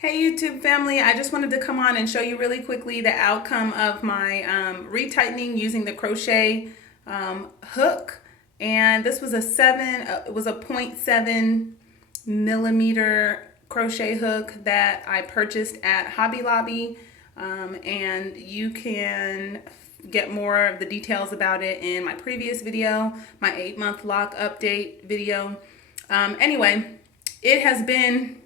Hey YouTube family, I just wanted to come on and show you really quickly the outcome of my retightening using the crochet hook. And this was it was a 0.7 millimeter crochet hook that I purchased at Hobby Lobby. And you can get more of the details about it in my previous video, my 8-month lock update video. Anyway, it has been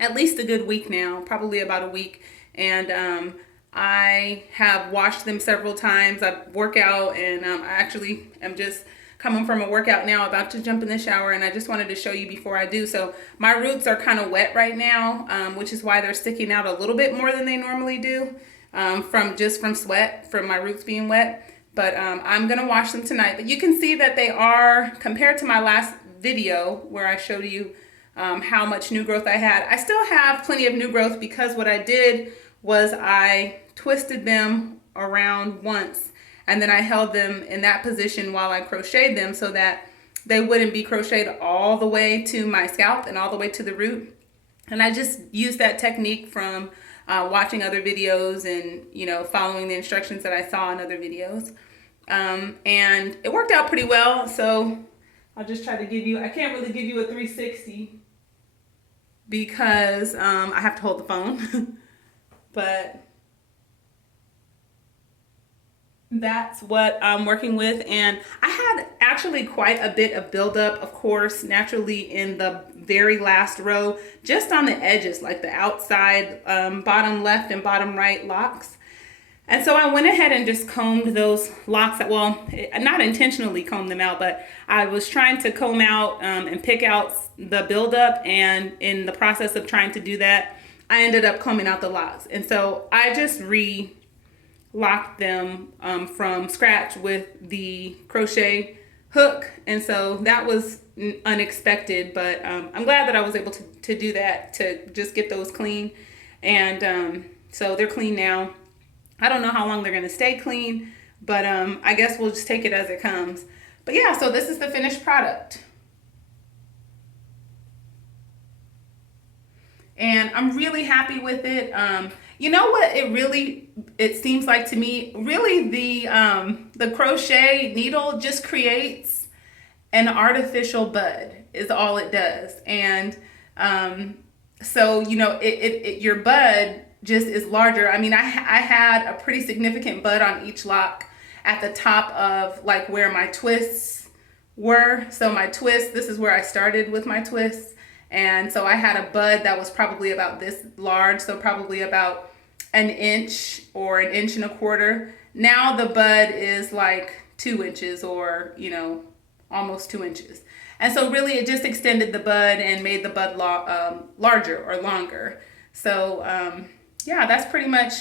at least a good week now, probably about a week, and I have washed them several times. I work out, and I actually am just coming from a workout now, about to jump in the shower, and I just wanted to show you before I do. So my roots are kind of wet right now, which is why they're sticking out a little bit more than they normally do, from sweat, from my roots being wet. But I'm gonna wash them tonight. But you can see that they are, compared to my last video where I showed you how much new growth I had. I still have plenty of new growth because what I did was I twisted them around once and then I held them in that position while I crocheted them so that they wouldn't be crocheted all the way to my scalp and all the way to the root. And I just used that technique from watching other videos and, you know, following the instructions that I saw in other videos. And it worked out pretty well. So I'll just try to give you, I can't really give you a 360 because I have to hold the phone, but that's what I'm working with. And I had actually quite a bit of buildup, of course, naturally in the very last row, just on the edges, like the outside bottom left and bottom right locks. And so I went ahead and just combed those locks out. Well, not intentionally combed them out, but I was trying to comb out and pick out the buildup. And in the process of trying to do that, I ended up combing out the locks. And so I just re-locked them from scratch with the crochet hook. And so that was unexpected, but I'm glad that I was able to do that, to just get those clean. And so they're clean now. I don't know how long they're going to stay clean, but I guess we'll just take it as it comes. But yeah, so this is the finished product. And I'm really happy with it. You know what it seems like to me? Really, the crochet needle just creates an artificial bud is all it does. And so, you know, your bud just is larger. I mean, I had a pretty significant bud on each lock at the top of like where my twists were. So my twist, this is where I started with my twists. And so I had a bud that was probably about this large. So probably about an inch or an inch and a quarter. Now the bud is like 2 inches or, you know, almost 2 inches. And so really it just extended the bud and made the bud larger or longer. So, yeah, that's pretty much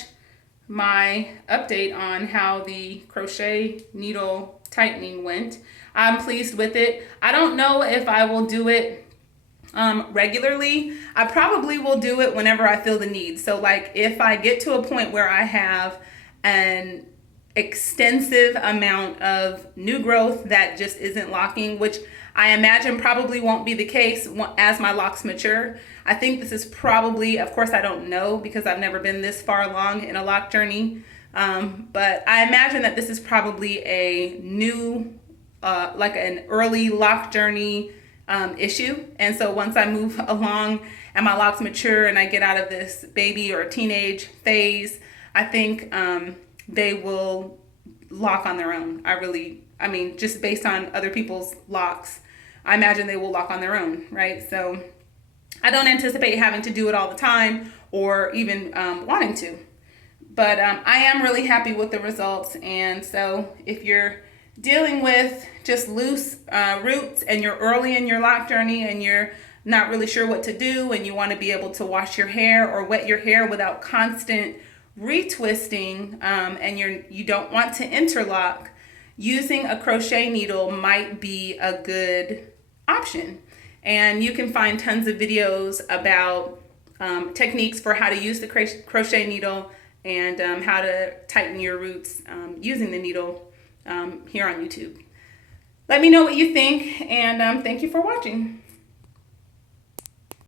my update on how the crochet needle tightening went. I'm pleased with it. I don't know if I will do it regularly. I probably will do it whenever I feel the need. So like if I get to a point where I have an extensive amount of new growth that just isn't locking, which I imagine probably won't be the case as my locks mature. I think this is probably, of course I don't know because I've never been this far along in a lock journey, but I imagine that this is probably a new, like an early lock journey issue. And so once I move along and my locks mature and I get out of this baby or teenage phase, I think they will lock on their own. I mean, just based on other people's locks, I imagine they will lock on their own, right? So I don't anticipate having to do it all the time or even wanting to. But I am really happy with the results. And so if you're dealing with just loose roots and you're early in your lock journey and you're not really sure what to do and you want to be able to wash your hair or wet your hair without constant retwisting, and you don't want to interlock, using a crochet needle might be a good option. And you can find tons of videos about techniques for how to use the crochet needle and how to tighten your roots using the needle here on YouTube. Let me know what you think, and thank you for watching.